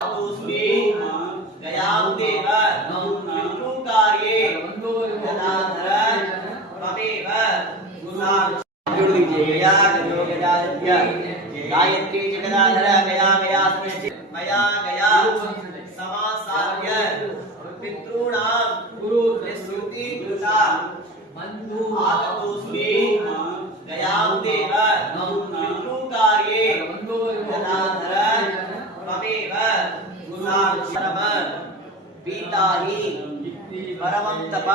तोस्मि गयां देव पितृकार्ये गदाधर त्वमेव जोड़ दीजिए गया गयो गदाधर्य गायत्री च गदाधर गया गया मया गया समासार्य पितॄणां गुरु श्रुति कृता आगतोस्मि गयां देव पितृकार्ये गदाधर त्वमेव गुरुनाम पीता ही परमं तप